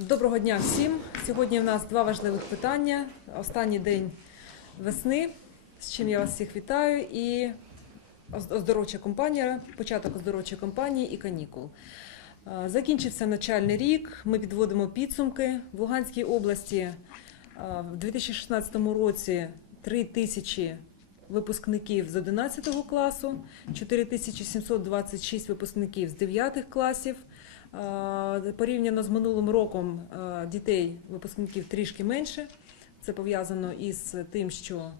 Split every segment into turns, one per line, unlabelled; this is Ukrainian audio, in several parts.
Доброго дня всім. Сьогодні в нас два важливих питання. Останній день весни, з чим я вас всіх вітаю, і оздоровча компанія, початок оздоровчої кампанії і канікул. Е, Закінчився навчальний рік. Ми підводимо підсумки в Луганській області. е, В 2016 році 3 тисячі випускників з 11 класу, 4726 випускників з 9 класів. Е, Порівняно з минулим роком е, дітей, випускників трішки менше. Це пов'язано із тим, що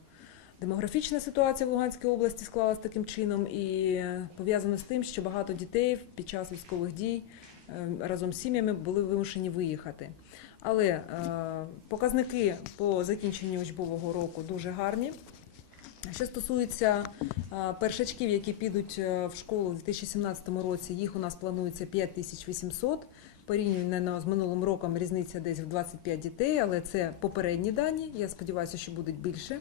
демографічна ситуація в Луганській області склалась таким чином, і пов'язано з тим, що багато дітей під час військових дій е, разом з сім'ями були вимушені виїхати. Але показники по закінченню учбового року дуже гарні. Що стосується е, першачків, які підуть е, в школу у 2017 році, їх у нас планується 5800. Порівняно з минулим роком різниця десь в 25 дітей, але це попередні дані. Я сподіваюся, що будуть більше.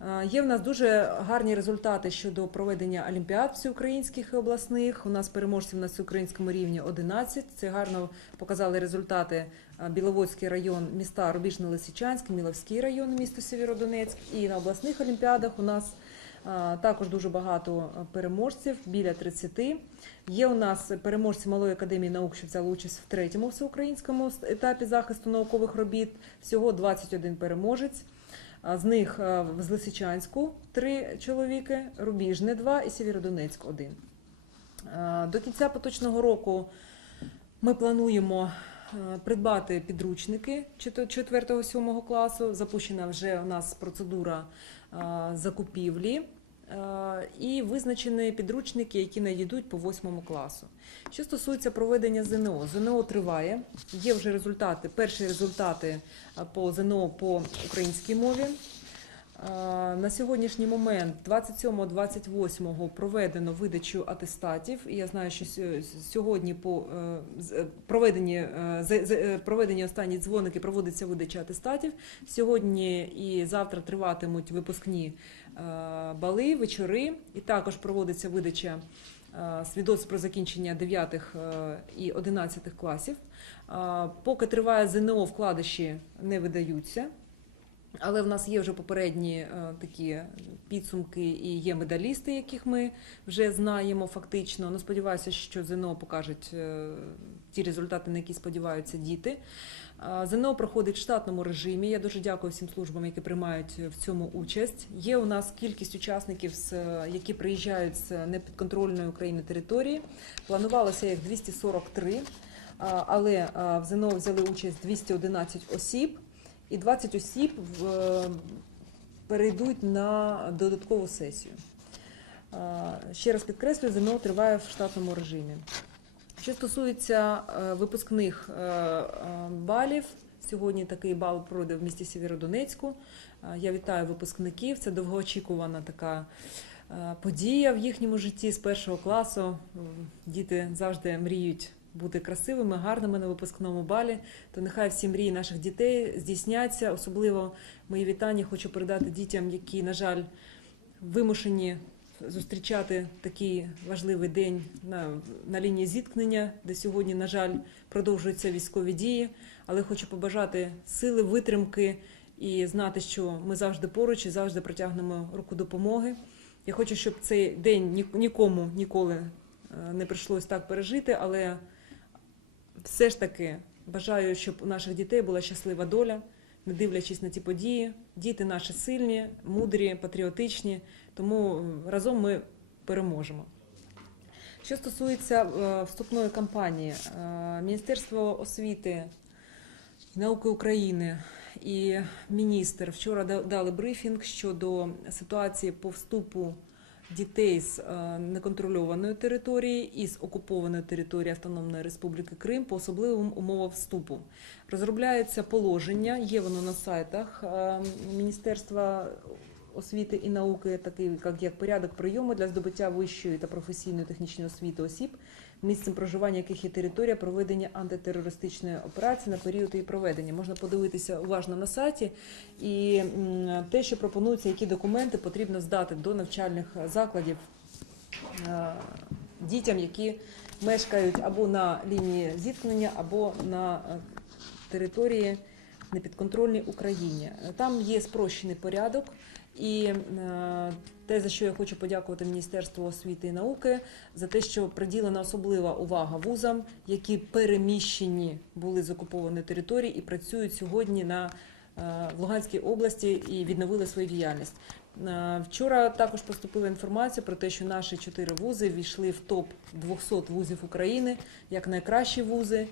Е, Є в нас дуже гарні результати щодо проведення олімпіад всеукраїнських і обласних. У нас переможців на всеукраїнському рівні 11. Це гарно показали результати е, Біловодський район міста Рубіжно-Лисичанськ, Міловський район місто Сєвєродонецьк. І на обласних олімпіадах у нас е, також дуже багато переможців, біля 30. Є у нас переможці Малої академії наук, що взяли участь в третьому всеукраїнському етапі захисту наукових робіт. Всього 21 переможець. З них з Лисичанську три чоловіки, Рубіжне два і Сєвєродонецьк один. До кінця поточного року ми плануємо придбати підручники 4-7 класу. Запущена вже у нас процедура закупівлі. Е, І визначені підручники, які надійдуть по 8 класу. Що стосується проведення ЗНО, ЗНО триває. Є вже результати. Перші результати по ЗНО по українській мові. На сьогоднішній момент, 27-28 проведено видачу атестатів. І я знаю, що сьогодні по е, е, проведені, е, е, останні дзвоники проводиться видача атестатів. Сьогодні і завтра триватимуть випускні е, бали, вечори, і також проводиться видача е, свідоцтв про закінчення 9 е, і 11 класів. Поки триває ЗНО, вкладиші не видаються. Але в нас є вже попередні е, такі підсумки і є медалісти, яких ми вже знаємо фактично. Ну, сподіваюся, що ЗНО покажуть е, ті результати, на які сподіваються діти. ЗНО проходить в штатному режимі. Я дуже дякую всім службам, які приймають в цьому участь. Є у нас кількість учасників, які приїжджають з непідконтрольної України території. Планувалося їх 243, але в ЗНО взяли участь 211 осіб і 20 осіб е, перейдуть на додаткову сесію. Ще раз підкреслюю, ЗНО триває в штатному режимі. Що стосується е, випускних е, е, балів, сьогодні такий бал пройде в місті Сєвєродонецьку. Я вітаю випускників. Це довгоочікувана така подія в їхньому житті з першого класу. Діти завжди мріють бути красивими, гарними на випускному балі. То нехай всі мрії наших дітей здійсняться. Особливо мої вітання хочу передати дітям, які, на жаль, вимушені зустрічати такий важливий день на, на лінії зіткнення, де сьогодні, на жаль, продовжуються військові дії. Але хочу побажати сили, витримки і знати, що ми завжди поруч і завжди протягнемо руку допомоги. Я хочу, щоб цей день нікому ніколи е, не прийшлось так пережити, але все ж таки бажаю, щоб у наших дітей була щаслива доля, не дивлячись на ті події. Діти наші сильні, мудрі, патріотичні, тому разом ми переможемо. Що стосується е, вступної кампанії, е, Міністерство освіти і науки України і міністр вчора да- дали брифінг щодо ситуації по вступу дітей з е, неконтрольованої території і з окупованої території Автономної Республіки Крим по особливим умовам вступу. Розробляється положення, є воно на сайтах е, Міністерства освіти і науки, такий як, як порядок прийому для здобуття вищої та професійної технічної освіти осіб, місцем проживання яких є територія проведення антитерористичної операції на період її проведення. Можна подивитися уважно на сайті і те, що пропонується, які документи потрібно здати до навчальних закладів е, дітям, які мешкають або на лінії зіткнення, або на е, території непідконтрольній Україні. Е, Там є спрощений порядок, і е, те, за що я хочу подякувати Міністерству освіти і науки, за те, що приділена особлива увага вузам, які переміщені були з окупованої території і працюють сьогодні на е, в Луганській області і відновили свою діяльність. Е, Вчора також поступила інформація про те, що наші чотири вузи війшли в топ 200 вузів України як найкращі вузи.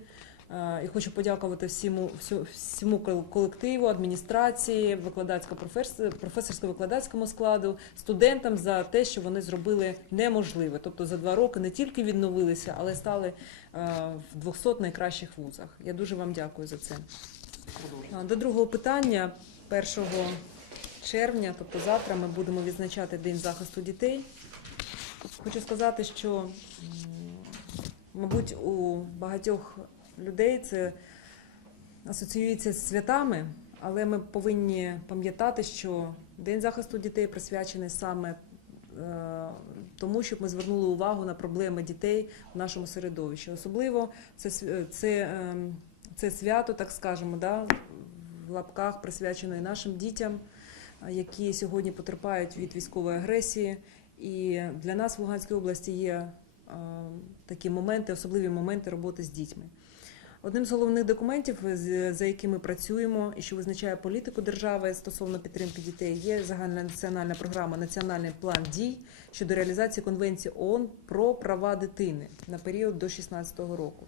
Е, І хочу подякувати всьому, всьому кол- колективу, адміністрації, викладацько професорсько-викладацькому складу, студентам за те, що вони зробили неможливе. Тобто за два роки не тільки відновилися, але стали е, в 200 найкращих вузах. Я дуже вам дякую за це. До другого питання, 1 червня, тобто завтра, ми будемо відзначати День захисту дітей. Хочу сказати, що, мабуть, у багатьох людей це асоціюється з святами, але ми повинні пам'ятати, що День захисту дітей присвячений саме е, тому, щоб ми звернули увагу на проблеми дітей в нашому середовищі. Особливо це, це, ем, це свято, так скажемо, да, в лапках присвячене нашим дітям, які сьогодні потерпають від військової агресії. І для нас в Луганській області є е, такі моменти, особливі моменти роботи з дітьми. Одним з головних документів, з- за якими працюємо і що визначає політику держави стосовно підтримки дітей, є загальна національна програма Національний план дій щодо реалізації Конвенції ООН про права дитини на період до 2016 року.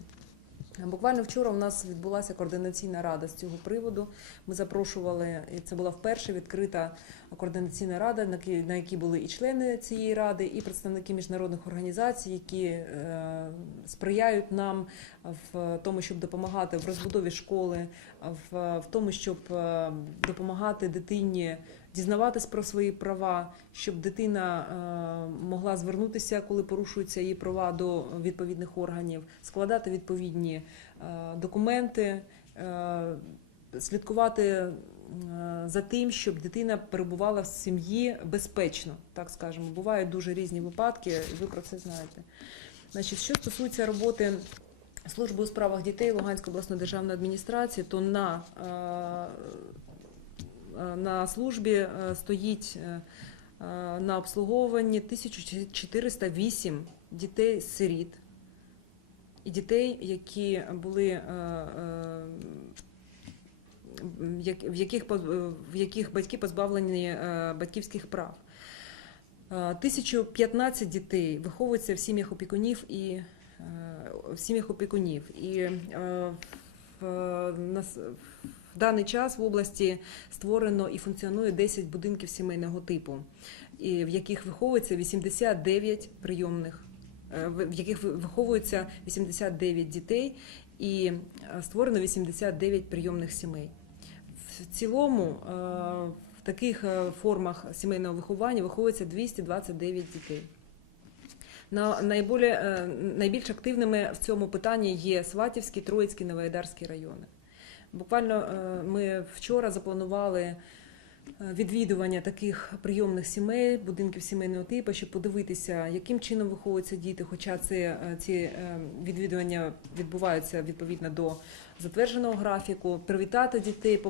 Буквально вчора у нас відбулася координаційна рада з цього приводу. Ми запрошували, і це була вперше відкрита координаційна рада, на якій були і члени цієї ради, і представники міжнародних організацій, які е, сприяють нам в тому, щоб допомагати в розбудові школи, в, в тому, щоб е, допомагати дитині дізнаватись про свої права, щоб дитина е, могла звернутися, коли порушуються її права до відповідних органів, складати відповідні е, документи, е, слідкувати за тим, щоб дитина перебувала в сім'ї безпечно, так скажемо. Бувають дуже різні випадки, і ви про це знаєте. Значить, що стосується роботи служби у справах дітей Луганської обласної державної адміністрації, то на, на службі е, стоїть е, е, на обслуговуванні 1408 дітей-сиріт і дітей, які були е, е, в яких, в яких батьки позбавлені е, батьківських прав. Е, 1015 дітей виховуються в сім'ях опікунів і е, в сім'ях опікунів. І е, в, в даний час в області створено і функціонує 10 будинків сімейного типу, в яких виховується 89 прийомних, е, в яких виховується 89 дітей, і е, створено 89 прийомних сімей. В цілому е, в таких формах сімейного виховання виховується 229 дітей. На найбільш активними в цьому питанні є Сватівський, Троїцький, Новоайдарський райони. Буквально е, ми вчора запланували е, відвідування таких прийомних сімей, будинків сімейного типу, щоб подивитися, яким чином виховуються діти. Хоча це, е, ці відвідування відбуваються відповідно до затвердженого графіку, привітати дітей,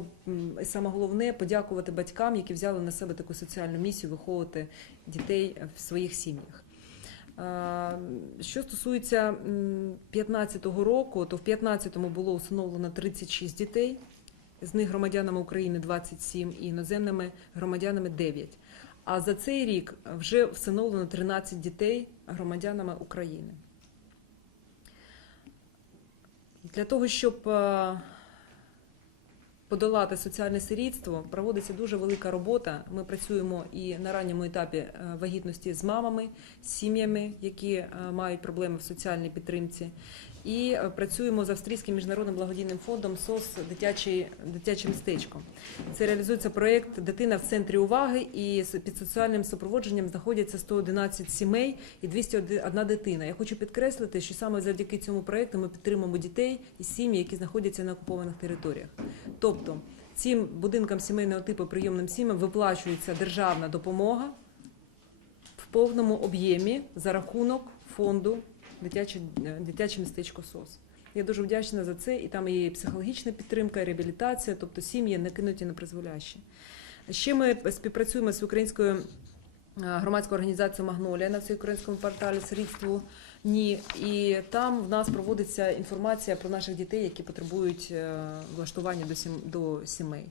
і саме головне подякувати батькам, які взяли на себе таку соціальну місію виховувати дітей в своїх сім'ях. Е, Що стосується 2015 року, то в 2015 було усиновлено 36 дітей, з них громадянами України 27 і іноземними громадянами 9. А за цей рік вже всиновлено 13 дітей громадянами України. Для того, щоб е, подолати соціальне сирітство, проводиться дуже велика робота. Ми працюємо і на ранньому етапі е, вагітності з мамами, з сім'ями, які е, мають проблеми в соціальній підтримці. І е, працюємо з австрійським міжнародним благодійним фондом СОС дитячий, дитяче містечко. Це реалізується проєкт Дитина в центрі уваги і під соціальним супроводженням знаходяться 111 сімей і 201 дитина. Я хочу підкреслити, що саме завдяки цьому проєкту ми підтримуємо дітей і сім'ї, які знаходяться на окупованих територіях. Тобто цим будинкам сімейного типу прийомним сім'ям виплачується державна допомога в повному об'ємі за рахунок фонду дитяче, е, дитяче містечко СОС. Я дуже вдячна за це, і там є і психологічна підтримка, і реабілітація, тобто сім'ї не кинуті на призволяще. Ще ми співпрацюємо з українською е, громадською організацією Магнолія на всеукраїнському порталі Срідству ні. І там в нас проводиться інформація про наших дітей, які потребують е, влаштування до сімей.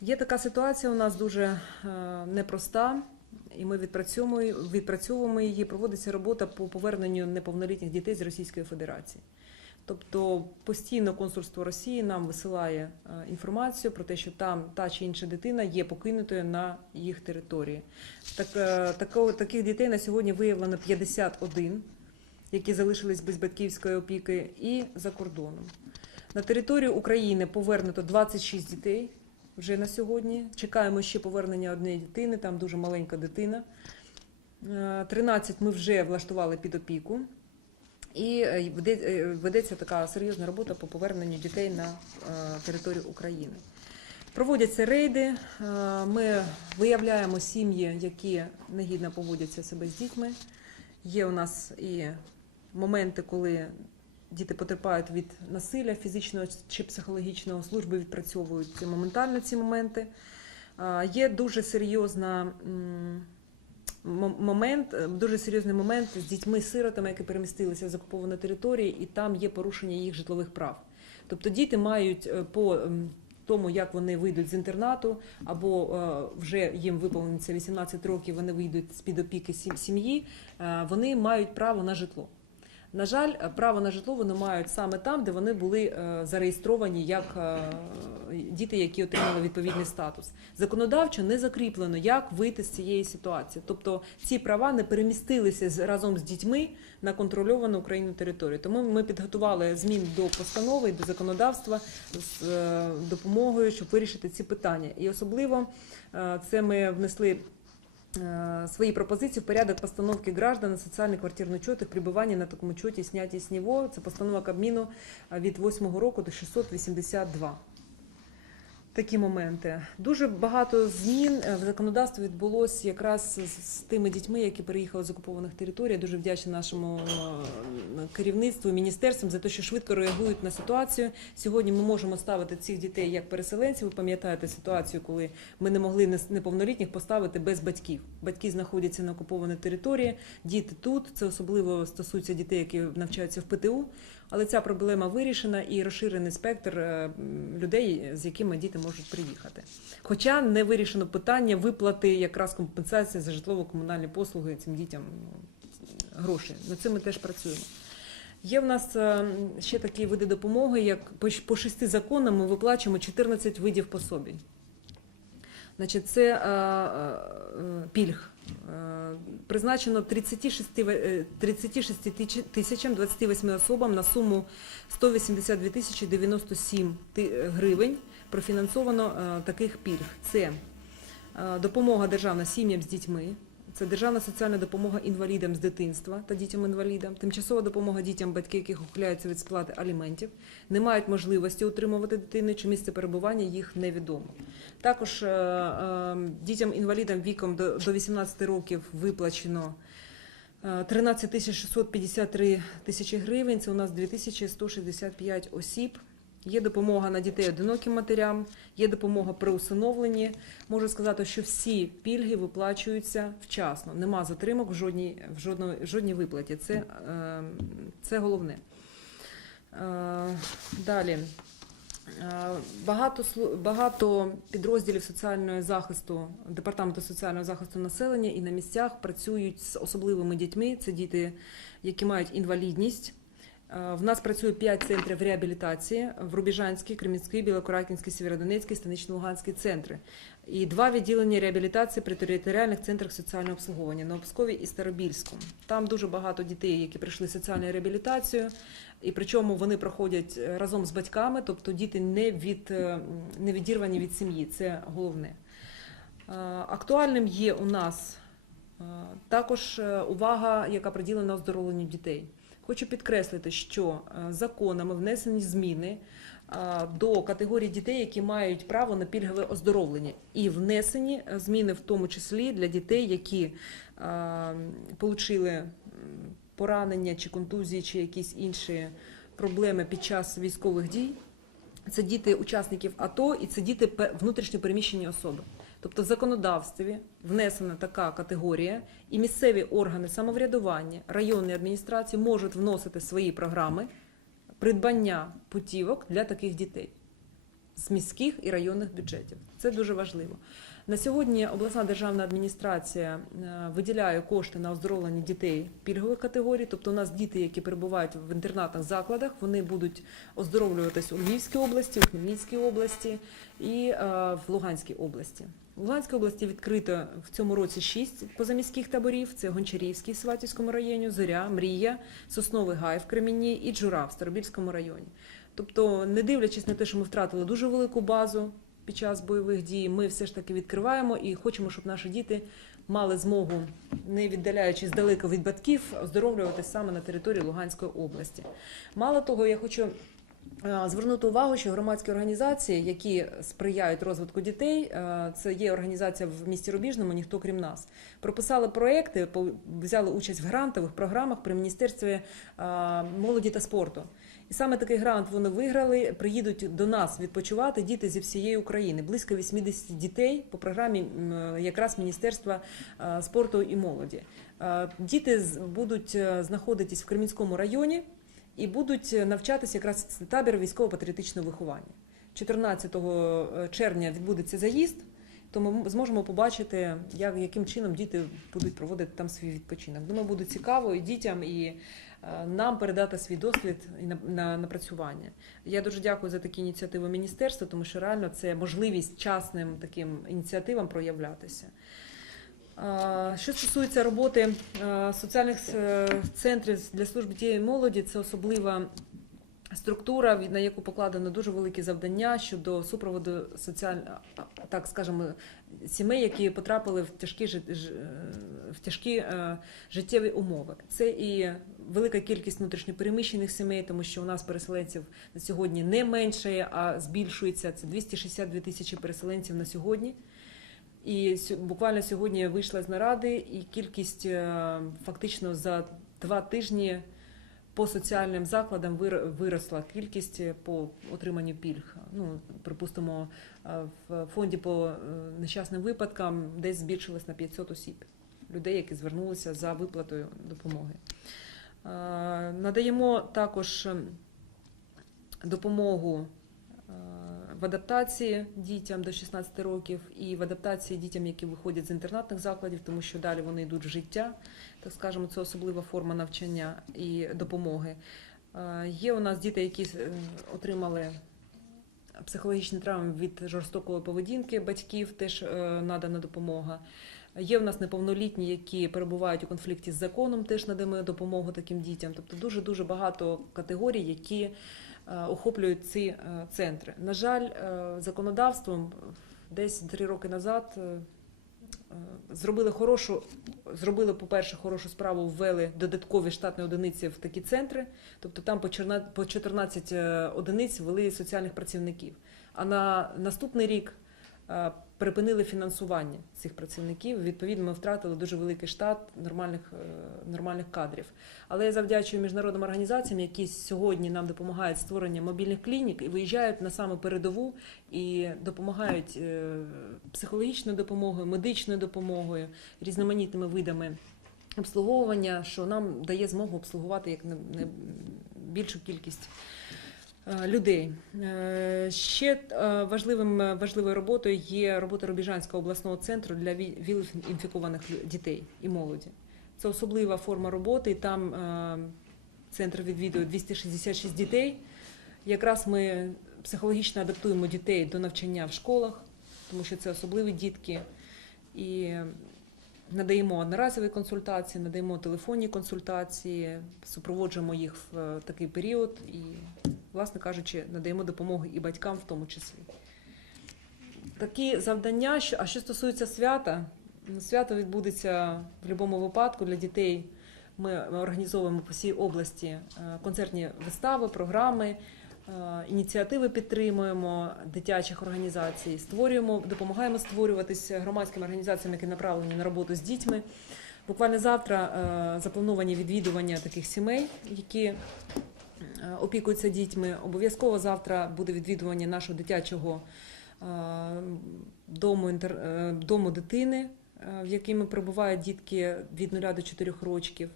Є така ситуація у нас дуже непроста, і ми відпрацьовуємо, відпрацьовуємо її. Проводиться робота по поверненню неповнолітніх дітей з Російської Федерації. Тобто постійно консульство Росії нам висилає е, інформацію про те, що там та чи інша дитина є покинутою на їх території. Так, е, тако- таких дітей на сьогодні виявлено 51, які залишились без батьківської опіки, і за кордоном. На територію України повернуто 26 дітей вже на сьогодні. Чекаємо ще повернення однієї дитини, там дуже маленька дитина. Е, 13 ми вже влаштували під опіку. І е, е, ведеться така серйозна робота по поверненню дітей на е, територію України. Проводяться рейди. е, Ми виявляємо сім'ї, які негідно поводяться себе з дітьми. Є у нас і моменти, коли діти потерпають від насилля фізичного чи психологічного. Служби відпрацьовують моментально ці моменти. Є дуже серйозна. момент, дуже серйозний момент з дітьми-сиротами, які перемістилися з окупованої території, і там є порушення їх житлових прав. Тобто діти мають е, по тому, як вони вийдуть з інтернату, або е, вже їм виповниться 18 років, вони вийдуть з під опіки сім- сім'ї, е, вони мають право на житло. На жаль, е, право на житло вони мають саме там, де вони були е, зареєстровані як е, діти, які отримали відповідний статус. Законодавчо не закріплено, як вийти з цієї ситуації. Тобто ці права не перемістилися разом з дітьми на контрольовану Україну територію. Тому ми підготували змін до постанови і до законодавства з допомогою, щоб вирішити ці питання. І особливо це ми внесли. э, свои пропозиции в порядок постановки граждан на социальный квартирный учет, их пребывания на такому учеті, снятие з нього. Це постанова Кабміну а, від 8 року до 682. Такі моменти. Дуже багато змін е, в законодавстві відбулося якраз з- тими дітьми, які переїхали з окупованих територій. Я Дуже вдячна нашому е, керівництву, і міністерствам за те, що швидко реагують на ситуацію. Сьогодні ми можемо ставити цих дітей як переселенців. Ви пам'ятаєте ситуацію, коли ми не могли неповнолітніх поставити без батьків. Батьки знаходяться на окупованій території, діти тут. Це особливо стосується дітей, які навчаються в ПТУ. Але ця проблема вирішена і розширений спектр е, людей, з якими діти можуть приїхати. Хоча не вирішено питання виплати якраз компенсації за житлово-комунальні послуги цим дітям ну, гроші. Над цим ми теж працюємо. Є в нас е, ще такі види допомоги, як по шести законам ми виплачуємо 14 видів пособій. Значить, це е, е, пільг. Е, Призначено 36, ви- е, 36 тич- тисячам 28 особам на суму 182 тисячі 97 ти- е, гривень профінансовано таких пільг. Це допомога державна сім'ям з дітьми, це державна соціальна допомога інвалідам з дитинства та дітям-інвалідам, тимчасова допомога дітям, батьки яких ухиляються від сплати аліментів, не мають можливості утримувати дитину чи місце перебування їх невідомо. Також е, е, дітям-інвалідам віком до, до 18 років виплачено е, 13 тисяч 653 тисячі гривень. Це у нас 2165 осіб. Є допомога на дітей одиноким матерям, є допомога при усиновленні. Можу сказати, що всі пільги виплачуються вчасно. Нема затримок в жодній, в жодної, в жодній виплаті. Це, е, це головне. Е, Далі. Е, Багато, багато підрозділів соціального захисту, департаменту соціального захисту населення і на місцях працюють з особливими дітьми. Це діти, які мають інвалідність. Е, В нас працює 5 центрів реабілітації в Рубіжанській, Кремінській, Білокуракінській, Сєвєродонецькій, Станично-Луганській центри. І два відділення реабілітації при територіальних центрах соціального обслуговування на Обскові і Старобільському. Там дуже багато дітей, які прийшли з соціальною реабілітацією, і причому вони проходять е, разом з батьками, тобто діти не, від, е, не відірвані від сім'ї. Це головне. Актуальним є у нас також увага, яка приділена оздоровленню дітей. Хочу підкреслити, що е, законами внесені зміни е, до категорії дітей, які мають право на пільгове оздоровлення, і внесені е, зміни в тому числі для дітей, які отримали поранення чи контузії, чи якісь інші проблеми під час військових дій. Це діти учасників АТО і це діти внутрішньо переміщені особи. Тобто в законодавстві внесена така категорія, і місцеві органи самоврядування, районні адміністрації можуть вносити свої програми придбання путівок для таких дітей з міських і районних бюджетів. Це дуже важливо. На сьогодні обласна державна адміністрація е, виділяє кошти на оздоровлення дітей пільгових категорій. Тобто, у нас діти, які перебувають в інтернатних закладах, вони будуть оздоровлюватись у Львівській області, у Хмельницькій області і е, в Луганській області. В Луганській області відкрито в цьому році шість позаміських таборів: це Гончарівський в Сватівському районі, Зоря, Мрія, Сосновий Гай в Кремінні і Джура в Старобільському районі. Тобто, не дивлячись на те, що ми втратили дуже велику базу під час бойових дій, ми все ж таки відкриваємо і хочемо, щоб наші діти мали змогу, не віддаляючись далеко від батьків, оздоровлюватися саме на території Луганської області. Мало того, я хочу звернути увагу, що громадські організації, які сприяють розвитку дітей, е, це є організація в місті Рубіжному, ніхто крім нас, прописали проекти, взяли участь в грантових програмах при міністерстві е, молоді та спорту. І саме такий грант вони виграли. Приїдуть до нас відпочивати діти зі всієї України. Близько 80 дітей по програмі якраз Міністерства е, спорту і молоді. Е, Діти будуть е, знаходитись в Кремінському районі і будуть навчатися якраз табір військово-патріотичного виховання. 14 червня відбудеться заїзд. То ми зможемо побачити, як, яким чином діти будуть проводити там свій відпочинок. Думаю, буде цікаво і дітям, і е, нам передати свій досвід і на, на напрацювання. Я дуже дякую за такі ініціативи міністерства, тому що реально це можливість частним таким ініціативам проявлятися. Що стосується роботи е, соціальних е, центрів для служби і молоді, це особлива структура, на яку покладено дуже великі завдання щодо супроводу соціально, так скажемо, сімей, які потрапили в тяжкі е, в тяжкі життєві умови. Це і велика кількість внутрішньопереміщених сімей, тому що у нас переселенців на сьогодні не менше, а збільшується. Це 262 тисячі переселенців на сьогодні. І буквально сьогодні вийшла з наради, і кількість е, фактично за два тижні по соціальним закладам вир- виросла кількість е, по отриманню пільг. Ну, припустимо, е, в фонді по нещасним випадкам десь збільшилось на 500 осіб людей, які звернулися за виплатою допомоги. Надаємо також ем, допомогу в адаптації дітям до 16 років і в адаптації дітям, які виходять з інтернатних закладів, тому що далі вони йдуть в життя, так скажемо, це особлива форма навчання і допомоги. Є у нас діти, які е, отримали психологічні травми від жорстокої поведінки батьків, теж е, надана допомога. Є у нас неповнолітні, які перебувають у конфлікті з законом, теж надаємо допомогу таким дітям. Тобто дуже дуже багато категорій, які охоплюють ці е, центри. На жаль, е, законодавством десь три роки назад. е, е, Зробили хорошу, зробили, по-перше, хорошу справу, ввели додаткові штатні одиниці в такі центри. Тобто там по 14 по 14 е, одиниць ввели соціальних працівників. А на наступний рік е, припинили фінансування цих працівників. Відповідно, ми втратили дуже великий штат нормальних, е, нормальних кадрів. Але я завдячую міжнародним організаціям, які сьогодні нам допомагають створення мобільних клінік і виїжджають на саму передову і допомагають е, психологічною допомогою, медичною допомогою, різноманітними видами обслуговування, що нам дає змогу обслугувати як не, більшу кількість е, людей. Е, Ще е, важливим е, важливою роботою є робота Рубіжанського обласного центру для ві- ВІЛ-інфікованих дітей і молоді. Це особлива форма роботи. Там е, центр відвідує 266 дітей. Якраз ми психологічно адаптуємо дітей до навчання в школах, тому що це особливі дітки. І надаємо одноразові консультації, надаємо телефонні консультації, супроводжуємо їх в е, такий період і, власне кажучи, надаємо допомогу і батькам в тому числі. Такі завдання, що- а що стосується свята, свято відбудеться в будь-якому випадку для дітей. Ми організовуємо по всій області е, концертні вистави, програми, е, ініціативи підтримуємо дитячих організацій, створюємо, допомагаємо створюватися громадським організаціям, які направлені на роботу з дітьми. Буквально завтра е, заплановані відвідування таких сімей, які опікуються дітьми. Обов'язково завтра буде відвідування нашого дитячого е, дому, е, дому дитини, е, в якому перебувають дітки від 0 до 4 років.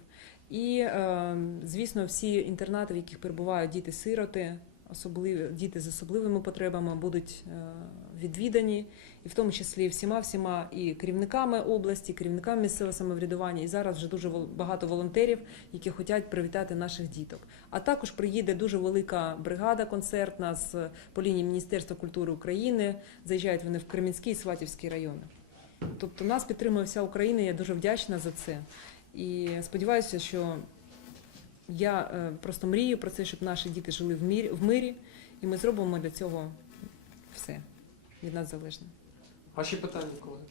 І, е, звісно, всі інтернати, в яких перебувають діти-сироти, особливі діти з особливими потребами, будуть е, відвідані, і в тому числі всіма всіма і керівниками області, керівниками місцевого самоврядування. І зараз вже дуже багато волонтерів, які хочуть привітати наших діток. А також приїде дуже велика бригада концертна з по лінії Міністерства культури України. Заїжджають вони в Кремінський і Сватівський райони. Тобто нас підтримує вся Україна. Я дуже вдячна за це. І сподіваюся, що я е, просто мрію про це, щоб наші діти жили в мірі в мирі, і ми зробимо для цього все від нас залежне.
Ваші питання, колеги?